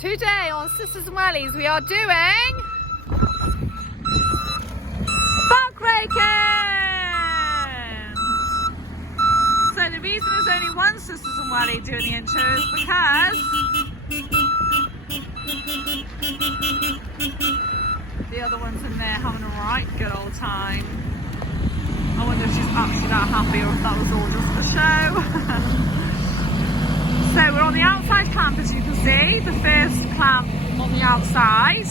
Today on Sisters and Wellies we are doing buck raking! So the reason there's only one Sisters and Wellie doing the intro is because the other one's in there having a right good old time. I wonder if she's actually that happy or if that was all just for show. So we're on the outside clamp, as you can see, the first clamp on the outside.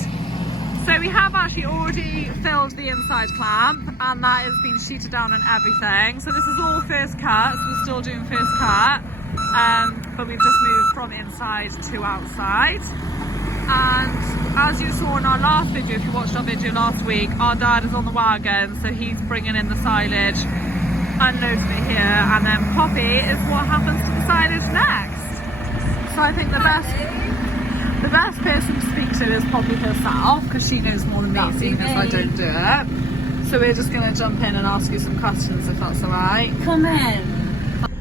So we have actually already filled the inside clamp and that has been sheeted down and everything. So this is all first cut, so we're still doing first cut, but we've just moved from inside to outside. And as you saw in our last video, if you watched our video last week, our dad is on the wagon, so he's bringing in the silage, unloading it here, and then Poppy is what happens to the silage next. So I think the best person to speak to is Poppy herself, because she knows more than me, seeing as I don't do it. So we're just going to jump in and ask you some questions, if that's all right. Come in.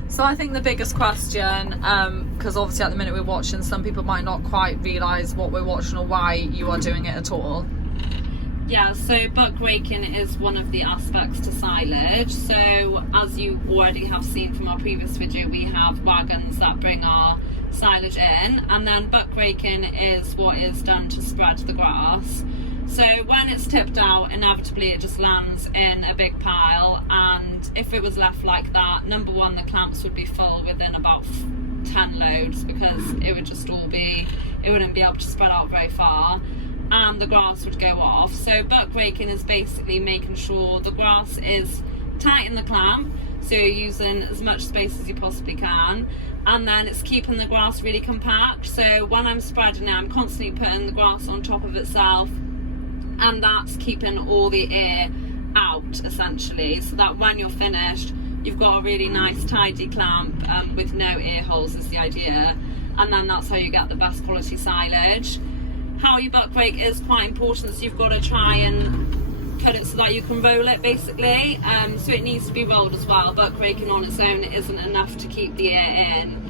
So I think the biggest question, because obviously at the minute we're watching, some people might not quite realise what we're watching or why you are doing it at all. Yeah, so buck raking is one of the aspects to silage. So as you already have seen from our previous video, we have wagons that bring our silage in, and then buck raking is what is done to spread the grass. So when it's tipped out, inevitably it just lands in a big pile, and if it was left like that, number one, the clamps would be full within about 10 loads, because it would just all be, it wouldn't be able to spread out very far, and the grass would go off. So buck raking is basically making sure the grass is tight in the clamp, so you're using as much space as you possibly can, and then it's keeping the grass really compact. So when I'm spreading it, I'm constantly putting the grass on top of itself, and that's keeping all the air out essentially, so that when you're finished you've got a really nice tidy clamp with no air holes is the idea, and then that's how you get the best quality silage. How you buck rake is quite important, so you've got to try and cut it so that you can roll it basically, so it needs to be rolled as well. Buck raking on its own isn't enough to keep the air in.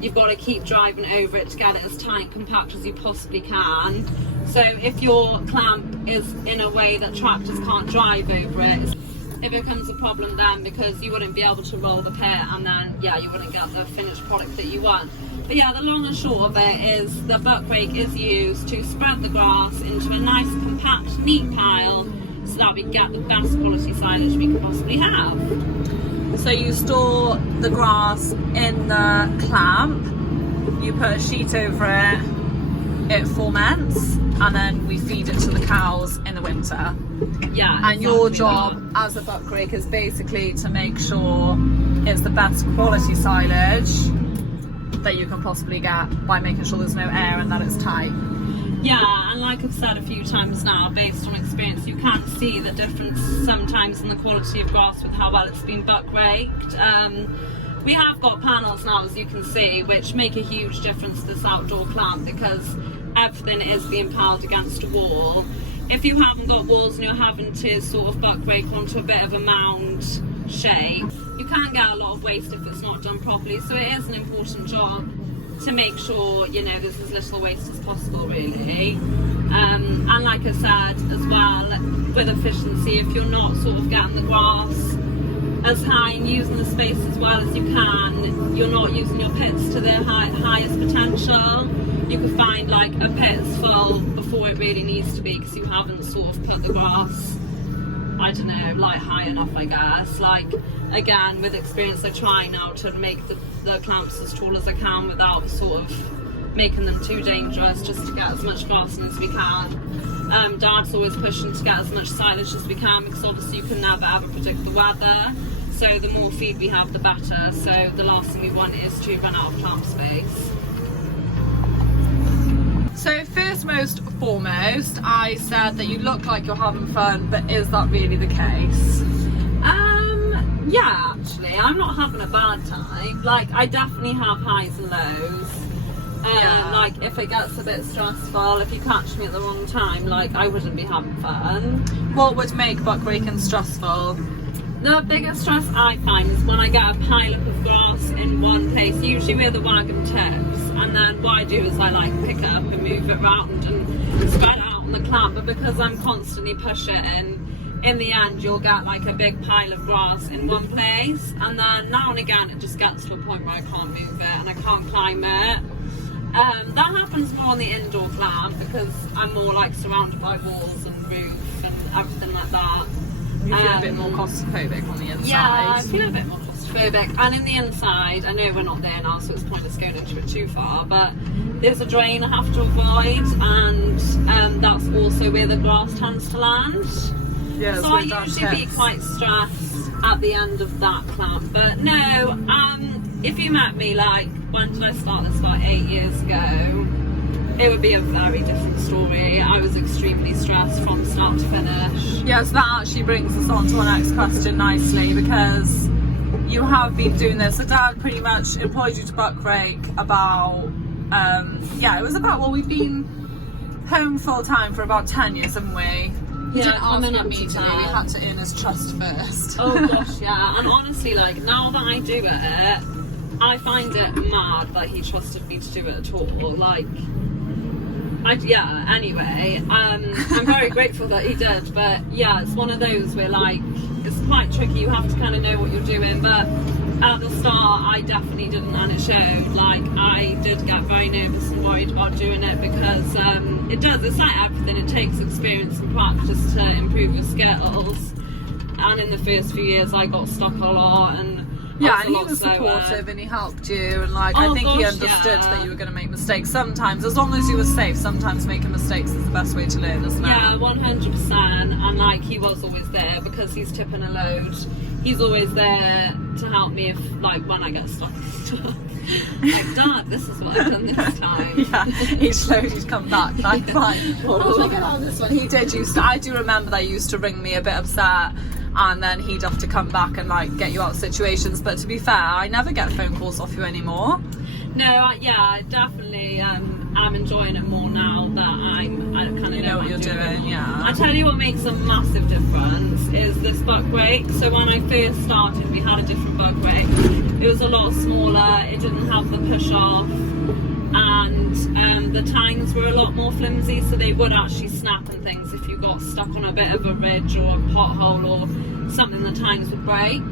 You've got to keep driving over it to get it as tight and compact as you possibly can. So if your clamp is in a way that tractors can't drive over it, it becomes a problem then, because you wouldn't be able to roll the pit, and then yeah, you wouldn't get the finished product that you want. But yeah, the long and short of it is the buck rake is used to spread the grass into a nice compact neat pile, so that we get the best quality silage we can possibly have. So you store the grass in the clamp, you put a sheet over it, it ferments, and then we feed it to the cows in the winter. Yeah. And your job as a buck rake is basically to make sure it's the best quality silage that you can possibly get by making sure there's no air and that it's tight. Yeah, and like I've said a few times now, based on experience, you can see the difference sometimes in the quality of grass with how well it's been buck raked. We have got panels now, as you can see, which make a huge difference to this outdoor clamp, because everything is being piled against a wall. If you haven't got walls and you're having to sort of buck rake onto a bit of a mound shape, you can get a lot of waste if it's not done properly, so it is an important job to make sure, you know, there's as little waste as possible really. And like I said as well, with efficiency, if you're not sort of getting the grass as high and using the space as well as you can, you're not using your pits to their highest potential. You could find like a pit's full before it really needs to be, because you haven't sort of put the grass, I don't know, like high enough, I guess. Like, again, with experience, I try now to make the clamps as tall as I can without sort of making them too dangerous, just to get as much grass in as we can. Dad's always pushing to get as much silage as we can, because obviously you can never ever predict the weather, so the more feed we have the better, so the last thing we want is to run out of clamp space. So first, most foremost, I said that you look like you're having fun, but is that really the case? Yeah, actually, I'm not having a bad time. Like, I definitely have highs and lows. Yeah. Like, if it gets a bit stressful, if you catch me at the wrong time, like, I wouldn't be having fun. What would make buck raking stressful? The biggest stress I find is when I get a pile up of grass in one place, usually where the wagon tips, and then what I do is I like pick it up and move it around and spread out on the clamp, but because I'm constantly pushing, in the end you'll get like a big pile of grass in one place, and then now and again it just gets to a point where I can't move it and I can't climb it. That happens more on the indoor clamp because I'm more like surrounded by walls and roof and everything like that. You feel a bit more claustrophobic on the inside. Yeah, I feel a bit more claustrophobic. And in the inside, I know we're not there now, so it's pointless going into it too far, but there's a drain I have to avoid, and that's also where the grass tends to land. Yeah, so I usually be quite stressed at the end of that clamp. But no, if you met me, like, when did I start this? About 8 years ago. It would be a very different story. I was extremely stressed from start to finish. Yes, that actually brings us on to our next question nicely, because you have been doing this. So Dad pretty much employed you to buck rake about, it was about, well, we've been home full time for about 10 years, haven't we? Yeah, coming up to we had to earn his trust first. Oh gosh, yeah. And honestly, like, now that I do it, I find it mad that he trusted me to do it at all. Like, anyway, I'm very grateful that he did, but yeah, it's one of those where, like, it's quite tricky. You have to kind of know what you're doing, but at the start I definitely didn't, and it showed. Like, I did get very nervous and worried about doing it because it's like everything, it takes experience and practice to improve your skills, and in the first few years I got stuck a lot, and and he was supportive and he helped you, and like, I think he understood that you were going to make mistakes sometimes. As long as you were safe, sometimes making mistakes is the best way to learn, isn't it? Yeah, 100%. And like, he was always there because he's tipping a load. He's always there to help me if, like, when I get stuck. Like, Dad, this is what I've done this time. Yeah, he'd come back like, fine. Oh, get on this one. He did used to, I do remember that he used to ring me a bit upset, and then he'd have to come back and like get you out of situations. But to be fair, I never get phone calls off you anymore. No, I definitely I'm enjoying it more now that I kind of know what you're doing. Yeah. I tell you what makes a massive difference is this buck rake. So when I first started, we had a different buck rake. It was a lot smaller. It didn't have the push off, and the tines were a lot more flimsy, so they would actually snap and things if you got stuck on a bit of a ridge or a pothole or something. The tines would break.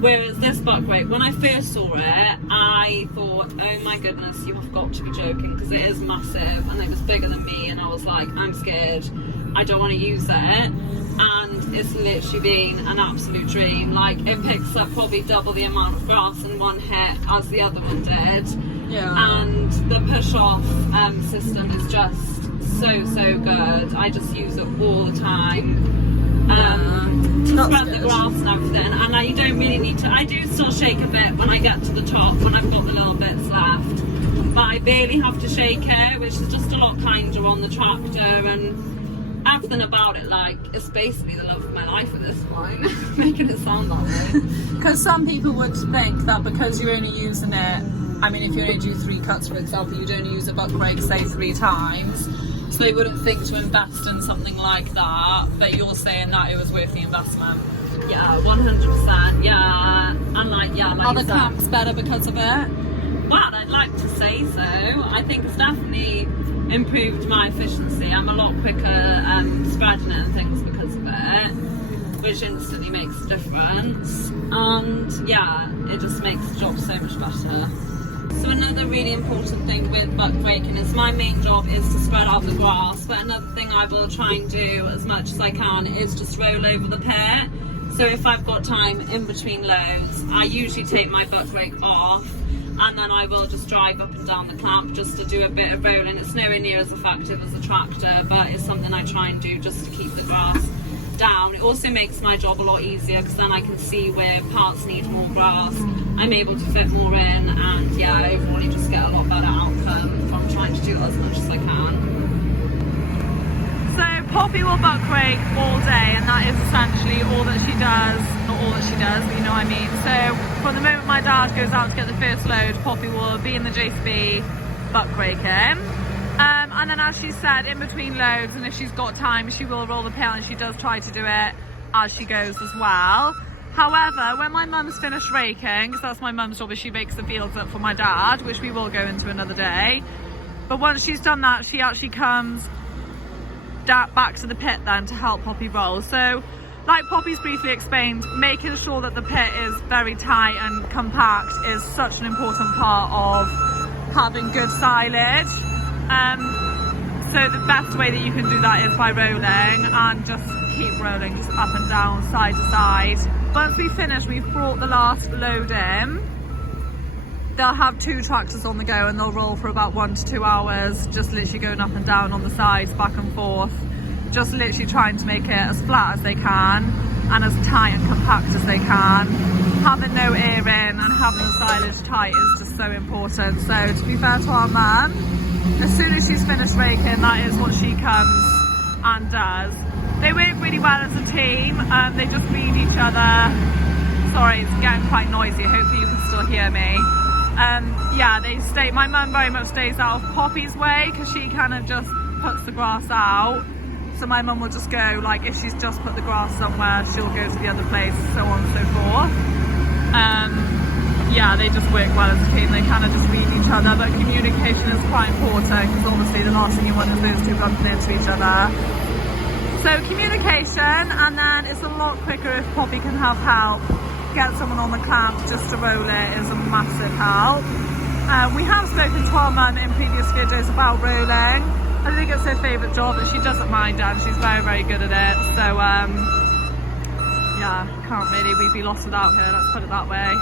Whereas this buck rake, when I first saw it, I thought, oh my goodness, you have got to be joking, because it is massive and it was bigger than me, and I was like, I'm scared, I don't want to use it. And it's literally been an absolute dream. Like, it picks up probably double the amount of grass in one hit as the other one did. Yeah. And the push off system is just so good. I just use it all the time. To spread the grass and everything, and you don't really need to. I do still shake a bit when I get to the top, when I've got the little bits left, but I barely have to shake it, which is just a lot kinder on the tractor, and everything about it, like, it's basically the love of my life at this point. Making it sound that way. Because some people would think that because you're only using it, I mean, if you only do 3 cuts, for example, you'd only use a buck rake, say, 3 times. So they wouldn't think to invest in something like that, but you're saying that it was worth the investment. Yeah, 100%. Yeah, and like, are the clamps better because of it? Well, I'd like to say so. I think it's definitely improved my efficiency. I'm a lot quicker spreading it and things because of it, which instantly makes a difference. And yeah, it just makes the job so much better. So another really important thing with buck raking is my main job is to spread out the grass, but another thing I will try and do as much as I can is just roll over the pit. So if I've got time in between loads, I usually take my buck rake off, and then I will just drive up and down the clamp just to do a bit of rolling. It's nowhere near as effective as a tractor, but it's something I try and do just to keep the grass down. It also makes my job a lot easier because then I can see where parts need more grass. I'm able to fit more in, and yeah, overall you just get a lot better outcome from trying to do as much as I can. So Poppy will buck rake all day, and that is essentially all that she does. Not all that she does, but you know what I mean. So from the moment my dad goes out to get the first load, Poppy will be in the JCB buck raking. And then, as she said, in between loads, and if she's got time, she will roll the pit, and she does try to do it as she goes as well. However, when my mum's finished raking, because that's my mum's job, is she rakes the fields up for my dad, which we will go into another day. But once she's done that, she actually comes back to the pit then to help Poppy roll. So like Poppy's briefly explained, making sure that the pit is very tight and compact is such an important part of having good silage. So the best way that you can do that is by rolling, and just keep rolling, just up and down, side to side. Once we finish, we've brought the last load in. They'll have 2 tractors on the go and they'll roll for about 1 to 2 hours, just literally going up and down on the sides, back and forth, just literally trying to make it as flat as they can and as tight and compact as they can. Having no air in and having the silage tight is just so important. So to be fair to our mum, as soon as she's finished raking, that is what she comes and does. They work really well as a team, they just read each other. Sorry, it's getting quite noisy, hopefully you can still hear me. Yeah, my mum very much stays out of Poppy's way because she kind of just puts the grass out. So my mum will just go, like if she's just put the grass somewhere, she'll go to the other place, so on and so forth. Yeah, they just work well as a team. They kind of just read each other, but communication is quite important because obviously the last thing you want is those two bumping into each other. So communication, and then it's a lot quicker if Poppy can have help. Get someone on the clamp just to roll it is a massive help. We have spoken to our mum in previous videos about rolling. I think it's her favourite job, but she doesn't mind it and she's very, very good at it. So yeah, can't really, we'd be lost without her, let's put it that way.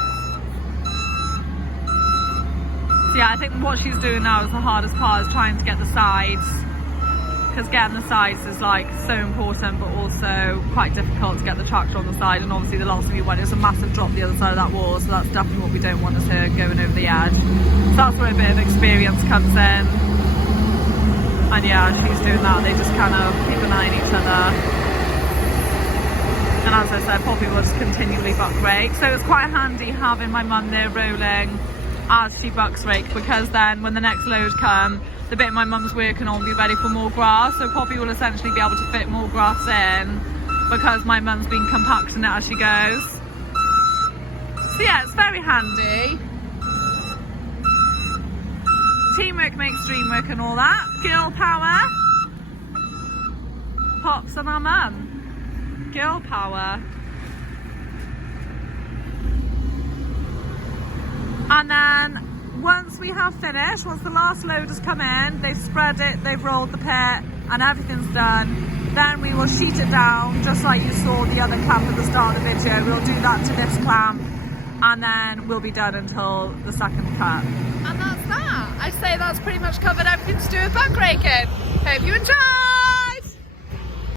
So yeah, I think what she's doing now is the hardest part, is trying to get the sides, because getting the sides is like so important, but also quite difficult to get the tractor on the side. And obviously the last thing you want is a massive drop the other side of that wall, so that's definitely what we don't want, is her going over the edge. So that's where a bit of experience comes in. And yeah, she's doing that, they just kind of keep an eye on each other. And as I said, Poppy will just continually buck rake, so it's quite handy having my mum there rolling as she bucks rake, because then when the next load comes, the bit my mum's working on will be ready for more grass, so Poppy will essentially be able to fit more grass in because my mum's been compacting it as she goes. So yeah, it's very handy. Teamwork makes dream work and all that. Girl power. Pops and our mum. Girl power. And then once we have finished, once the last load has come in, they've spread it, they've rolled the pit and everything's done, then we will sheet it down just like you saw the other clamp at the start of the video. We'll do that to this clamp and then we'll be done until the second cut. And that's that. I'd say that's pretty much covered everything to do with buck raking. Hope you enjoy!